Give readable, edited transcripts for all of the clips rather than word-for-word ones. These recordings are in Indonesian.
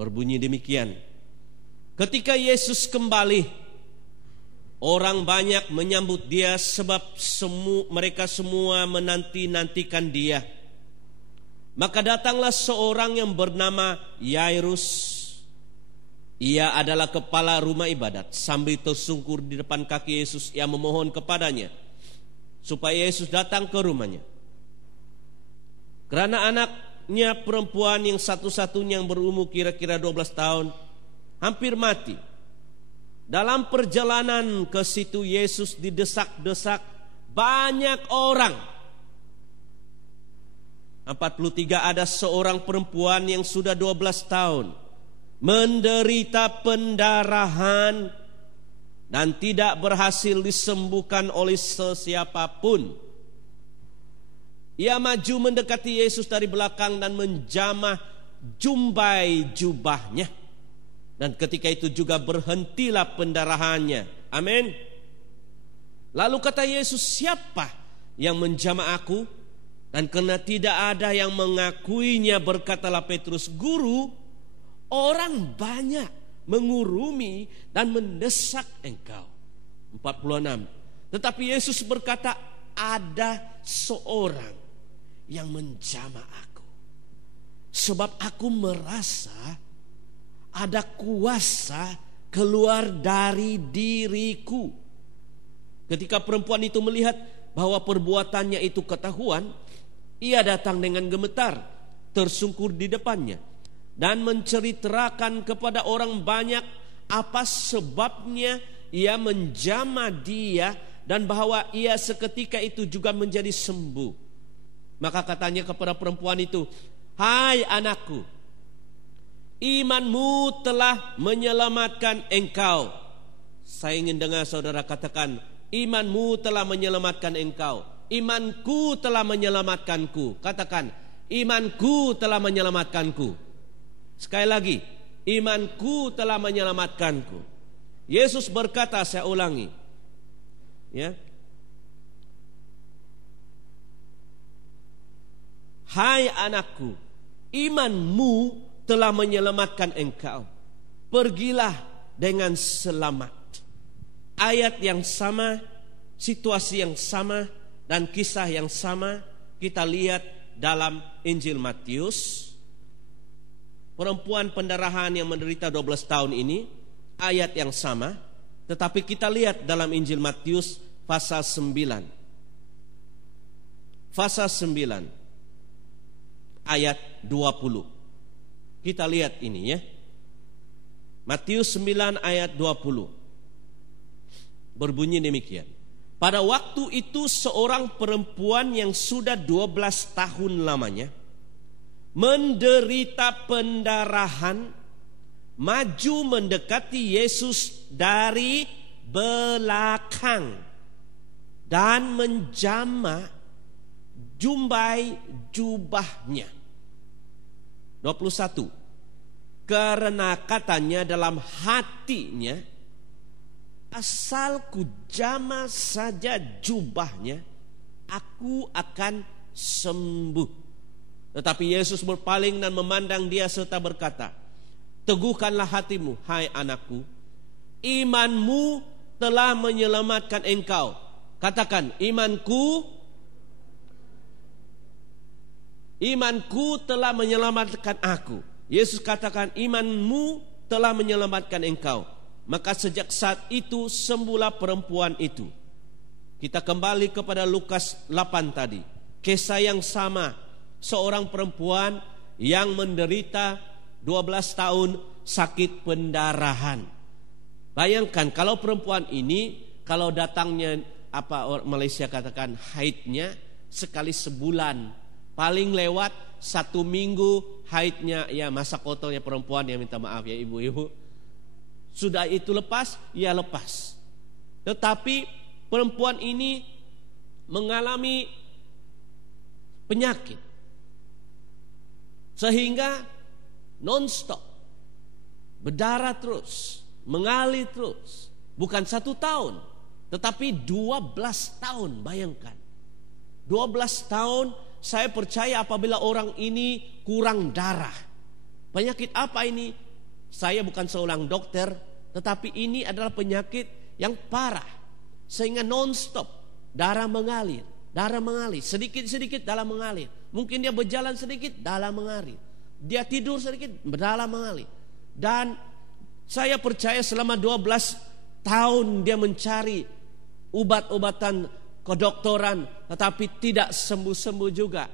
Berbunyi demikian. Ketika Yesus kembali, orang banyak menyambut dia sebab mereka semua menanti-nantikan dia. Maka datanglah seorang yang bernama Yairus. Ia adalah kepala rumah ibadat. Sambil tersungkur di depan kaki Yesus, ia memohon kepadanya supaya Yesus datang ke rumahnya. Karena anaknya perempuan yang satu-satunya yang berumur kira-kira 12 tahun hampir mati. Dalam perjalanan ke situ Yesus didesak-desak banyak orang. 43 ada seorang perempuan yang sudah 12 tahun menderita pendarahan dan tidak berhasil disembuhkan oleh sesiapapun. Ia maju mendekati Yesus dari belakang dan menjamah jumbai jubahnya. Dan ketika itu juga berhentilah pendarahannya. Amin. Lalu kata Yesus, siapa yang menjamah aku? Dan karena tidak ada yang mengakuinya, berkatalah Petrus, Guru, orang banyak mengurumi dan mendesak engkau. 46. Tetapi Yesus berkata, ada seorang yang menjamah aku. Sebab aku merasa ada kuasa keluar dari diriku. Ketika perempuan itu melihat bahwa perbuatannya itu ketahuan, ia datang dengan gemetar, tersungkur di depannya, dan menceritakan kepada orang banyak apa sebabnya ia menjamah dia, dan bahwa ia seketika itu juga menjadi sembuh. Maka katanya kepada perempuan itu, hai anakku, imanmu telah menyelamatkan engkau. Saya ingin dengar saudara katakan, imanmu telah menyelamatkan engkau. Imanku telah menyelamatkanku. Katakan, imanku telah menyelamatkanku. Sekali lagi, imanku telah menyelamatkanku. Yesus berkata, saya ulangi, ya, hai anakku, imanmu telah menyelamatkan engkau. Pergilah dengan selamat. Ayat yang sama, situasi yang sama, dan kisah yang sama kita lihat dalam Injil Matius. Perempuan pendarahan yang menderita 12 tahun ini, ayat yang sama, tetapi kita lihat dalam Injil Matius pasal 9. Pasal 9 ayat 20. Kita lihat ini ya. Matius 9 ayat 20. Berbunyi demikian. Pada waktu itu seorang perempuan yang sudah 12 tahun lamanya menderita pendarahan maju mendekati Yesus dari belakang dan menjamah jumbai jubahnya. 21. Karena katanya dalam hatinya, asal ku jamah saja jubahnya, aku akan sembuh. Tetapi Yesus berpaling dan memandang dia serta berkata, teguhkanlah hatimu, hai anakku, imanmu telah menyelamatkan engkau. Katakan, imanku telah menyelamatkan aku. Yesus katakan, imanmu telah menyelamatkan engkau. Maka sejak saat itu sembuhlah perempuan itu. Kita kembali kepada Lukas 8 tadi. Kisah yang sama, seorang perempuan yang menderita 12 tahun sakit pendarahan. Bayangkan kalau perempuan ini, kalau datangnya Malaysia katakan haidnya sekali sebulan, paling lewat 1 minggu haidnya, ya masa kotornya perempuan, ya minta maaf ya ibu-ibu. Sudah itu lepas, ya lepas. Tetapi perempuan ini mengalami penyakit sehingga non-stop berdarah terus, mengalir terus. Bukan 1 tahun, tetapi 12 tahun. Bayangkan 12 tahun. Saya percaya apabila orang ini kurang darah. Penyakit apa ini? Saya bukan seorang dokter, tetapi ini adalah penyakit yang parah. Sehingga non-stop darah mengalir, sedikit-sedikit darah mengalir. Mungkin dia berjalan sedikit, darah mengalir. Dia tidur sedikit, darah mengalir. Dan saya percaya selama 12 tahun dia mencari obat-obatan kedokteran, tetapi tidak sembuh-sembuh juga.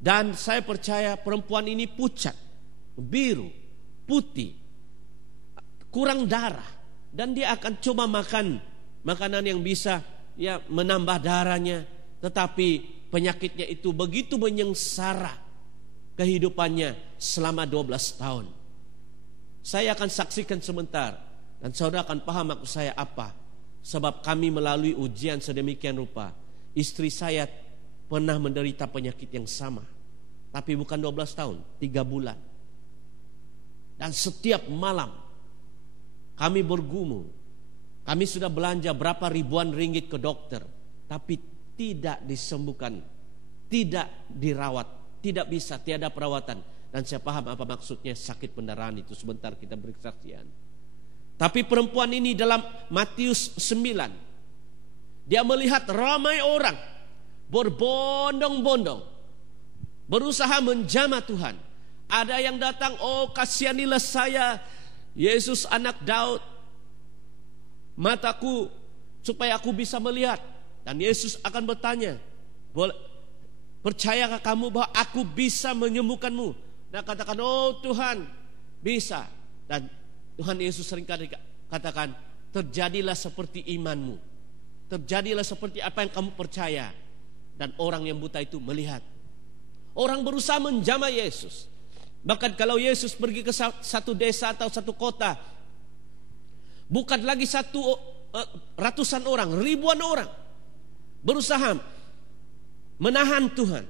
Dan saya percaya perempuan ini pucat, biru, putih, kurang darah, dan dia akan coba makan makanan yang bisa menambah darahnya, tetapi penyakitnya itu begitu menyengsara kehidupannya selama 12 tahun. Saya akan saksikan sebentar, dan saudara akan paham maksud saya apa. Sebab kami melalui ujian sedemikian rupa. Istri saya pernah menderita penyakit yang sama, tapi bukan 12 tahun, 3 bulan. Dan setiap malam kami bergumul. Kami sudah belanja berapa ribuan ringgit ke dokter, tapi tidak disembuhkan, tidak dirawat, tidak bisa, tiada perawatan. Dan saya paham apa maksudnya sakit pendarahan itu. Sebentar kita beri kesaksian. Tapi perempuan ini dalam Matius 9, dia melihat ramai orang berbondong-bondong berusaha menjamah Tuhan. Ada yang datang, oh kasihanilah saya, Yesus anak Daud, mataku supaya aku bisa melihat. Dan Yesus akan bertanya, percayakah kamu bahwa aku bisa menyembuhkanmu? Nah katakan, oh Tuhan bisa. Dan Tuhan Yesus sering katakan, terjadilah seperti imanmu, terjadilah seperti apa yang kamu percaya. Dan orang yang buta itu melihat. Orang berusaha menjamah Yesus. Bahkan kalau Yesus pergi ke satu desa atau satu kota, bukan lagi ratusan orang, ribuan orang berusaha menahan Tuhan,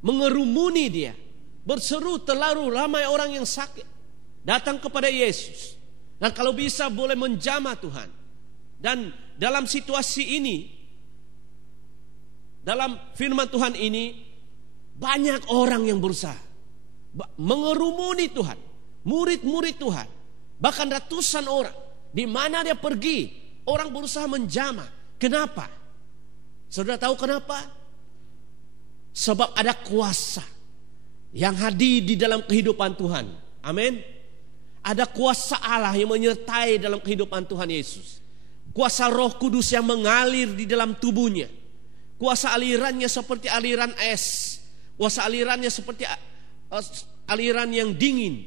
mengerumuni dia, berseru terlalu ramai orang yang sakit datang kepada Yesus. Dan kalau bisa boleh menjamah Tuhan. Dan dalam situasi ini, dalam firman Tuhan ini, banyak orang yang berusaha mengerumuni Tuhan, murid-murid Tuhan, bahkan ratusan orang. Di mana dia pergi, orang berusaha menjamah. Kenapa? Saudara tahu kenapa? Sebab ada kuasa yang hadir di dalam kehidupan Tuhan. Amin. Ada kuasa Allah yang menyertai dalam kehidupan Tuhan Yesus. Kuasa Roh Kudus yang mengalir di dalam tubuhnya. Kuasa alirannya seperti aliran es. Kuasa alirannya seperti aliran yang dingin.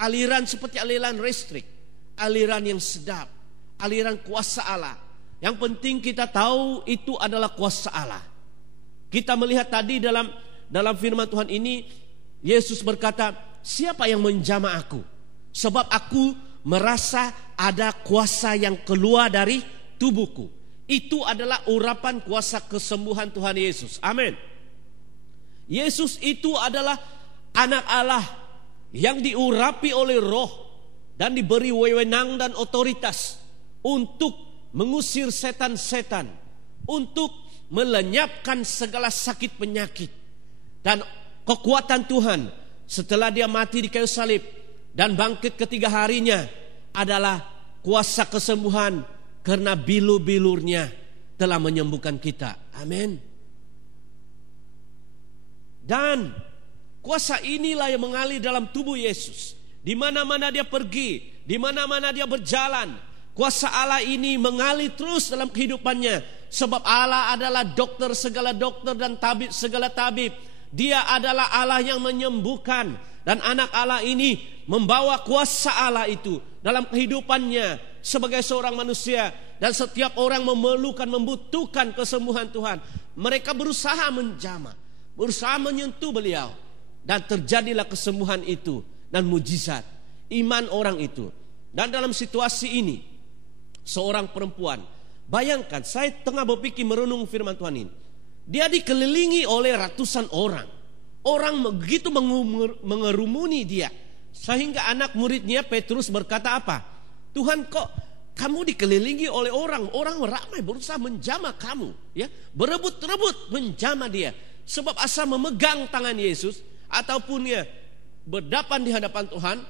Aliran seperti aliran listrik. Aliran yang sedap. Aliran kuasa Allah. Yang penting kita tahu itu adalah kuasa Allah. Kita melihat tadi dalam firman Tuhan ini, Yesus berkata, siapa yang menjamah aku? Sebab aku merasa ada kuasa yang keluar dari tubuhku. Itu adalah urapan kuasa kesembuhan Tuhan Yesus. Amin. Yesus itu adalah anak Allah yang diurapi oleh Roh dan diberi wewenang dan otoritas untuk mengusir setan-setan, untuk melenyapkan segala sakit penyakit. Dan kekuatan Tuhan setelah dia mati di kayu salib dan bangkit ketiga harinya adalah kuasa kesembuhan, karena bilur-bilurnya telah menyembuhkan kita. Amin. Dan kuasa inilah yang mengalir dalam tubuh Yesus. Di mana-mana dia pergi, di mana-mana dia berjalan, kuasa Allah ini mengalir terus dalam kehidupannya. Sebab Allah adalah dokter segala dokter dan tabib segala tabib. Dia adalah Allah yang menyembuhkan. Dan anak Allah ini membawa kuasa Allah itu dalam kehidupannya sebagai seorang manusia. Dan setiap orang memerlukan, membutuhkan kesembuhan Tuhan. Mereka berusaha menjamah, berusaha menyentuh beliau. Dan terjadilah kesembuhan itu dan mujizat iman orang itu. Dan dalam situasi ini, seorang perempuan, bayangkan, saya tengah berpikir merenung firman Tuhan ini. Dia dikelilingi oleh ratusan orang. Orang begitu mengerumuni dia, sehingga anak muridnya Petrus berkata apa? Tuhan, kok kamu dikelilingi oleh orang ramai berusaha menjamah kamu, ya, berebut-rebut menjamah dia. Sebab asal memegang tangan Yesus ataupun ya berdepan di hadapan Tuhan,